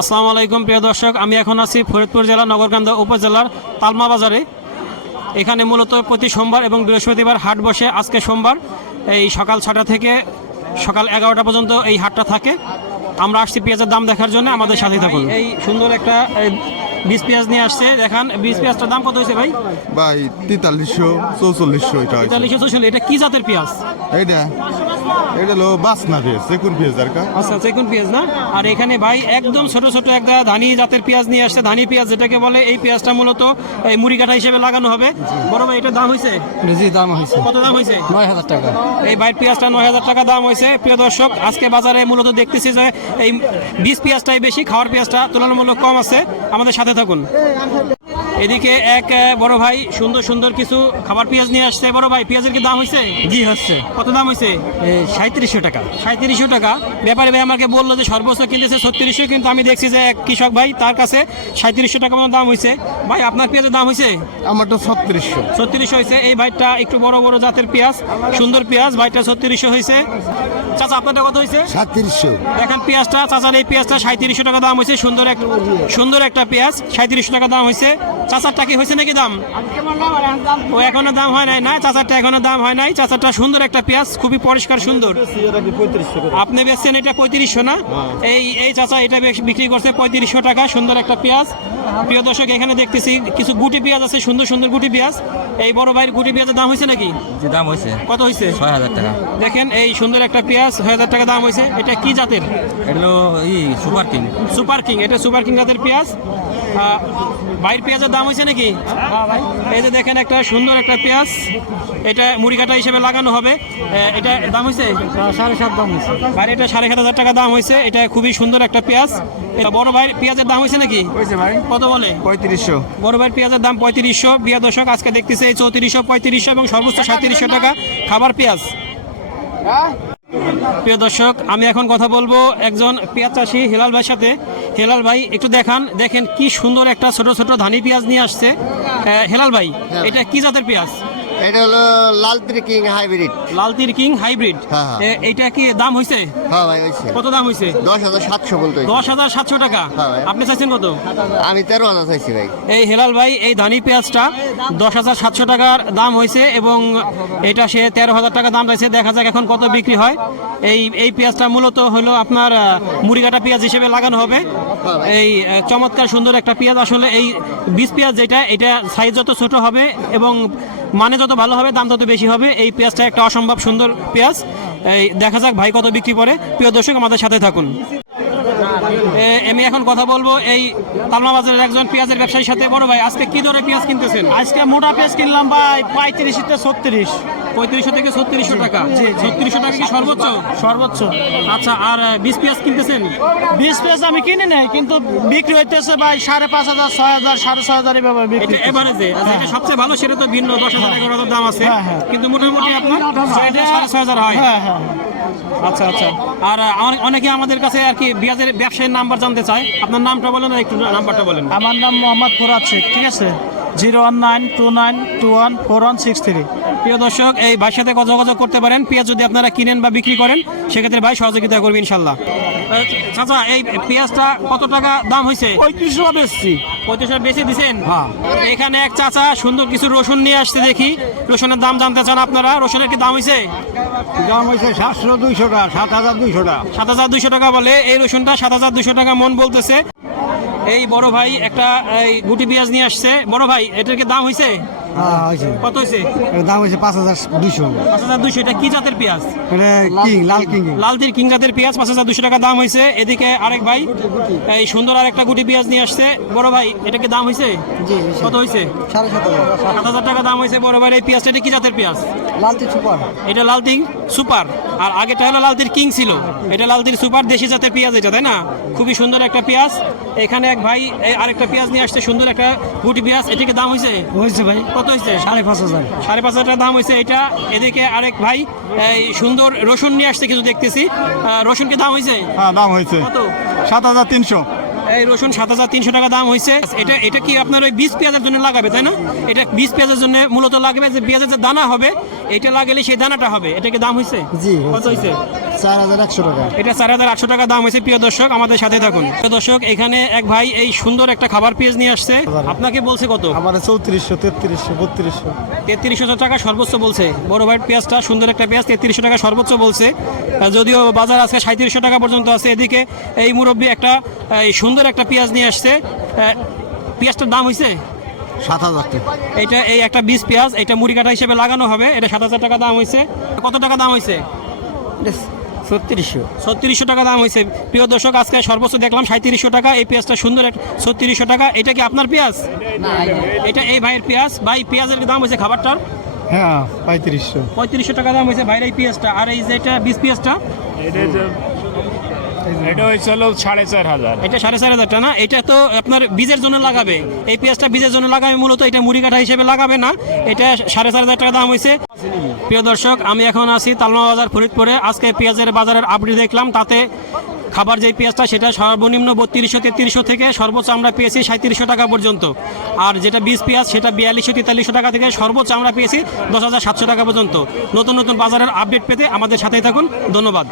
আসসালামু আলাইকুম, প্রিয় দর্শক। আমি এখন আছি ফরিদপুর জেলা, নগরকান্দা উপজেলার তালমা বাজারে এখানে মূলত প্রতি সোমবার এবং বৃহস্পতিবার হাট বসে। আজকে সোমবার, এই সকাল ছটা থেকে সকাল এগারোটা পর্যন্ত এই হাটটা থাকে। আমরা আসছি পেঁয়াজের দাম দেখার জন্য। আমাদের সাথে থাকুন। এই সুন্দর একটা বীজ পেঁয়াজ নিয়ে আসছে দেখান বীজ পেঁয়াজটার দাম কত হয়েছে ভাই? ভাই তেতাল্লিশশো চৌচল্লিশশো এটা তেতাল্লিশশো চৌচল্লিশ এটা কি জাতের পেঁয়াজ? এটা হলো বাসনা পেঁয়াজ সেকুন পেঁয়াজ দরকার আচ্ছা চেকুন পেঁয়াজ না? আর এখানে ভাই একদম ছোট ছোট একটা ধানি জাতের পেঁয়াজ নিয়ে আসছে। ধানি পেঁয়াজ যেটাকে বলে এই পেঁয়াজটা মূলত এই মুড়ি কাটা হিসেবে লাগানো হবে। বড় ভাই এটার দাম হয়েছে? জি দাম হয়েছে। কত দাম হয়েছে? নয় হাজার টাকা। এই বাইট পেঁয়াজটা নয় হাজার টাকা দাম হয়েছে। প্রিয় দর্শক আজকে বাজারে মূলত দেখতেছি যে এই বীজ পেঁয়াজটাই বেশি খাওয়ার পেঁয়াজটা তুলনামূলক কম আছে। আমাদের সাথে থাকুন। এদিকে এক বড় ভাই সুন্দর সুন্দর কিছু খাবার পেঁয়াজ নিয়ে আসছে। বড় ভাই পেঁয়াজের কি দাম হয়েছে জি হচ্ছে। কত দাম হয়েছে সাঁত্রিশশো টাকা। সাঁত্রিশশো টাকা। ব্যাপারী ভাই আমাকে বলল যে সর্বোচ্চ কিনতেছে ছত্রিশশো কিন্তু আমি দেখছি যে এক কৃষক ভাই তার কাছে সাঁত্রিশশো টাকা মতো দাম হয়েছে ভাই আপনার পেঁয়াজের দাম হয়েছে আমারটা ছত্রিশশো। ছত্রিশশো হয়েছে এই ভাইটা একটু বড় বড় জাতের পেঁয়াজ সুন্দর পেঁয়াজ। ভাইটা ছত্রিশশো হয়েছে চাচা আপনারটা কত হয়েছে সাতত্রিশশো দেখেন পেঁয়াজটা চাচার এই পেঁয়াজটা সাঁত্রিশশো টাকা দাম হয়েছে সুন্দর এক সুন্দর একটা পেঁয়াজ সাঁত্রিশশো টাকা দাম হয়েছে চাচারটা কি হয়েছে নাকি দাম? ও এখনও দাম হয় নাই। না চাচারটা এখনও দাম হয় নাই। চাচারটা সুন্দর একটা পেঁয়াজ খুবই পরিষ্কার সুন্দর। আপনি বেচছেন এটা পঁয়ত্রিশশো না? এই এই চাচা এটা বিক্রি করছে পঁয়ত্রিশশো টাকা সুন্দর একটা পেঁয়াজ। প্রিয় দর্শক এখানে দেখতেছি কিছু গুটি পেঁয়াজ আছে সুন্দর সুন্দর গুটি পেঁয়াজ। এই বড় ভাইয়ের গুটি পেঁয়াজের দাম হয়েছে নাকি? দাম হয়েছে। কত হয়েছে? ছয় হাজার টাকা। দেখেন এই সুন্দর একটা পেঁয়াজ ছয় হাজার টাকা দাম হয়েছে। এটা কি জাতের? এটা সুপার কিং। সুপার কিং এটা সুপার কিং জাতের পেঁয়াজ। আহ, বাইরের পেঁয়াজের দাম হয়েছে নাকি? এই যে দেখেন একটা সুন্দর একটা পেঁয়াজ। এটা মুড়ি কাটা হিসেবে লাগানো হবে। এটা দাম হয়েছে? সাড়ে সাত দাম হয়েছে বাইরে এটা সাড়ে সাত হাজার টাকা দাম হয়েছে। এটা খুবই সুন্দর একটা পেঁয়াজ। এটা বড় ভাই পেঁয়াজের দাম হয়েছে নাকি? ভাই। কত বলে? পঁয়ত্রিশশো। বড় ভাইয়ের পেঁয়াজের দাম পঁয়ত্রিশশো। বিয়া দশক আজকে দেখতেছে এই চৌত্রিশশো পঁয়ত্রিশশো এবং সর্বোচ্চ সাঁত্রিশশো টাকা খাবার পেঁয়াজ। প্রিয় দর্শক আমি এখন কথা বলব একজন পেঁয়াজ চাষি হেলাল ভাইয়ের সাথে। হেলাল ভাই একটু দেখান দেখেন কি সুন্দর একটা ছোট ছোট ধানি পেঁয়াজ নিয়ে আসছে। হেলাল ভাই এটা কি জাতের পেঁয়াজ? এটা হলো লাল কিং হাইব্রিড। লালতির কিং হাইব্রিড। হ্যাঁ, হ্যাঁ। কি দাম হয়েছে হ্যাঁ ভাই হয়েছে কত দাম হয়েছে দশ হাজার সাতশো বলতে দশ হাজার সাতশো টাকা। হ্যাঁ আপনি চাইছেন কত? আমি তেরো হাজার চাইছি ভাই। এই হেলাল ভাই এই ধানি পেঁয়াজটা দশ হাজার সাতশো টাকার দাম হয়েছে এবং এটা সে তেরো হাজার টাকা দাম চাইছে। দেখা যাক এখন কত বিক্রি হয়। এই এই পেঁয়াজটা মূলত হলো আপনার আহ, মুড়ি কাটা পেঁয়াজ হিসেবে লাগানো হবে। এই চমৎকার সুন্দর একটা পেঁয়াজ। আসলে এই বীজ পেঁয়াজ যেটা এটা সাইজ যত ছোট হবে এবং মানে যত ভালো হবে, দাম তত বেশি হবে। এই পেঁয়াজটা একটা অসম্ভব সুন্দর পেঁয়াজ। এই দেখা যাক ভাই কত বিক্রি করে। প্রিয় দর্শক, আমাদের সাথে থাকুন। আমি এখন কথা বলব এই তালমা বাজারের একজন পেঁয়াজের ব্যবসায়ীর সাথে। বড় ভাই আজকে কি দরে পেঁয়াজ কিনতেছেন? আজকে মোটা পেঁয়াজ কিনলাম ভাই পঁয়ত্রিশ থেকে ছত্রিশ। পঁয়ত্রিশশো থেকে ছত্রিশশো টাকা? ছত্রিশশো টাকা কি সর্বোচ্চ? সর্বোচ্চ। আচ্ছা আর বিশ পেঁয়াজ কিনতেছেন? বিশ পেঁয়াজ আমি কিনি নাই কিন্তু বিক্রি হইতেছে ভাই সাড়ে পাঁচ হাজার ছয় হাজার সাড়ে ছয় হাজার এভাবে বিক্রি। এভারেজে আচ্ছা এটা সবচেয়ে ভালো সেটা তো ভিন্ন দশ হাজার এগারো হাজার দাম আছে। হ্যাঁ, হ্যাঁ। কিন্তু মোটামুটি আপনার ছয় হাজার, সাড়ে ছয় হাজার হয়। হ্যাঁ হ্যাঁ। আচ্ছা আচ্ছা। আর অনেকে আমাদের কাছে আর কি পেঁয়াজের ব্যবসায়ীর নাম্বার জানতে চাই। আপনার নামটা বলেন আর একটু নাম্বারটা বলেন। আমার নাম মোহাম্মদ ফোরাদ শেখ ঠিক আছে? Zero one nine two nine two one four one six three. প্রিয় দর্শক এই ভাইয়ের সাথে যোগাযোগ করতে পারেন। পেঁয়াজ যদি আপনারা কিনেন বা বিক্রি করেন সেক্ষেত্রে ভাই সহযোগিতা করবেন ইনশাল্লাহ। চাচা এই পেঁয়াজটা কত টাকা দাম হয়েছে পঁয়ত্রিশশো বেশি পঁয়ত্রিশ বেশি দিছেন? হ্যাঁ। এখানে এক চাচা সুন্দর কিছু রসুন নিয়ে আসতে দেখি। রসুনের দাম জানতে চান আপনারা? রসুনের কি দাম হয়েছে দাম হয়েছে সাতশো দুইশো টাকা সাত হাজার দুইশো টাকা। সাত হাজার দুইশো টাকা বলে। এই রসুনটা সাত হাজার দুইশো টাকা মন বলতেছে। এই বড় ভাই একটা এই গুটি পেঁয়াজ নিয়ে আসছে। বড় ভাই এটার কি দাম হ্যাঁ হয়েছে কত হয়েছে? দাম হয়েছে পাঁচ হাজার দুশো পাঁচ হাজার দুশো এটা কি জাতের পেঁয়াজ? কিং লাল কিং লালতির কিং জাতের পেঁয়াজ পাঁচ হাজার দুশো টাকা দাম হয়েছে। এদিকে আরেক ভাই এই সুন্দর আর একটা গুটি পেঁয়াজ নিয়ে আসছে। বড় ভাই এটা কি দাম হয়েছে? কত হয়েছে? সাড়ে সাত হাজার। টাকা দাম হয়েছে বড় ভাই এই পেঁয়াজটা এটা কি জাতের পেঁয়াজ? লালটি সুপার। এটা লালতিং সুপার। আর আগেটা হলো লালদির কিং ছিল। এটা লালদির সুপার দেশি জাতের পেঁয়াজ এটা তাই না? খুবই সুন্দর একটা পেঁয়াজ। এখানে এক ভাই আরেকটা পেঁয়াজ নিয়ে আসছে সুন্দর একটা গুটি পেঁয়াজ। এটিকে দাম হয়েছে হয়েছে ভাই। কত হয়েছে সাড়ে পাঁচ হাজার। সাড়ে পাঁচ হাজার দাম হয়েছে এটা। এদিকে আরেক ভাই এই সুন্দর রসুন নিয়ে আসছে কিছু দেখতেছি। রসুন কি দাম হয়েছে হ্যাঁ দাম হয়েছে কত? সাত হাজার তিনশো। এই রসুন সাত হাজার তিনশো টাকা দাম হয়েছে এটা এটা কি আপনার ওই বিষ পেঁয়াজের জন্য লাগাবে তাই না? এটা বিষ পেঁয়াজের জন্য মূলত লাগবে যে পেঁয়াজের যে দানা হবে এটা লাগালে সেই দানাটা হবে। এটা কি দাম হয়েছে জি, কত হয়েছে চার হাজার একশো টাকা। এটা চার হাজার আটশো টাকা দাম হয়েছে প্রিয় দর্শক আমাদের সাথে থাকুন। প্রিয় দর্শক এখানে এক ভাই এই সুন্দর একটা খাবার পেঁয়াজ নিয়ে আসছে। আপনাকে বলছে কত? আমার চৌত্রিশশো তেত্রিশশো বত্রিশশো। তেত্রিশশো টাকা সর্বোচ্চ বলছে। বড় ভাইয়ের পেঁয়াজটা সুন্দর একটা পেঁয়াজ তেত্রিশশো টাকা সর্বোচ্চ বলছে। যদিও বাজার আছে সাঁত্রিশশো টাকা পর্যন্ত আছে এদিকে এই মুরব্বী একটা এই সুন্দর একটা পেঁয়াজ নিয়ে আসছে। আহ, পেঁয়াজটার দাম হয়েছে? সাত হাজার টাকা। এটা এই একটা বীজ পেঁয়াজ এটা মুড়ি কাটা হিসেবে লাগানো হবে। এটা সাত হাজার টাকা দাম হয়েছে। কত টাকা দাম হয়েছে? ছত্রিশশো। ছত্রিশশো টাকা দাম হয়েছে। প্রিয় দর্শক আজকে সর্বোচ্চ দেখলাম সাঁত্রিশশো টাকা। এই পেঁয়াজটা সুন্দর একটা ছত্রিশশো টাকা। এটা কি আপনার পেঁয়াজ? এটা এই ভাইয়ের পেঁয়াজ। ভাই পেঁয়াজের দাম হয়েছে খাবারটার? হ্যাঁ পঁয়ত্রিশশো। পঁয়ত্রিশশো টাকা দাম হয়েছে ভাইয়ের এই পেঁয়াজটা। আর এই যে এটা বীজ পেঁয়াজটা? এটা যে- হয়েছে হলো সাড়ে চার হাজার। এটা সাড়ে চার হাজার টাকা না? এটা তো আপনার বীজের জন্য লাগাবে। এই পেঁয়াজটা বীজের জন্য লাগাবে মূলত, এটা মুড়ি কাঠা হিসেবে লাগাবে না। এটা সাড়ে চার হাজার টাকা দাম হয়েছে। প্রিয় দর্শক, আমি এখন আছি তালমা বাজার ফরিদপুরে। আজকে পেঁয়াজের বাজারের আপডেট দেখলাম। তাতে খাবার যে পেঁয়াজটা, সেটা সর্বনিম্ন বত্রিশশো, তেত্রিশশো থেকে সর্বোচ্চ আমরা পেয়েছি সাঁত্রিশশো টাকা পর্যন্ত। আর যেটা বীজ পেঁয়াজ, সেটা বিয়াল্লিশশো, তেতাল্লিশশো টাকা থেকে সর্বোচ্চ আমরা পেয়েছি দশ হাজার সাতশো টাকা পর্যন্ত। নতুন নতুন বাজারের আপডেট পেতে আমাদের সাথেই থাকুন। ধন্যবাদ।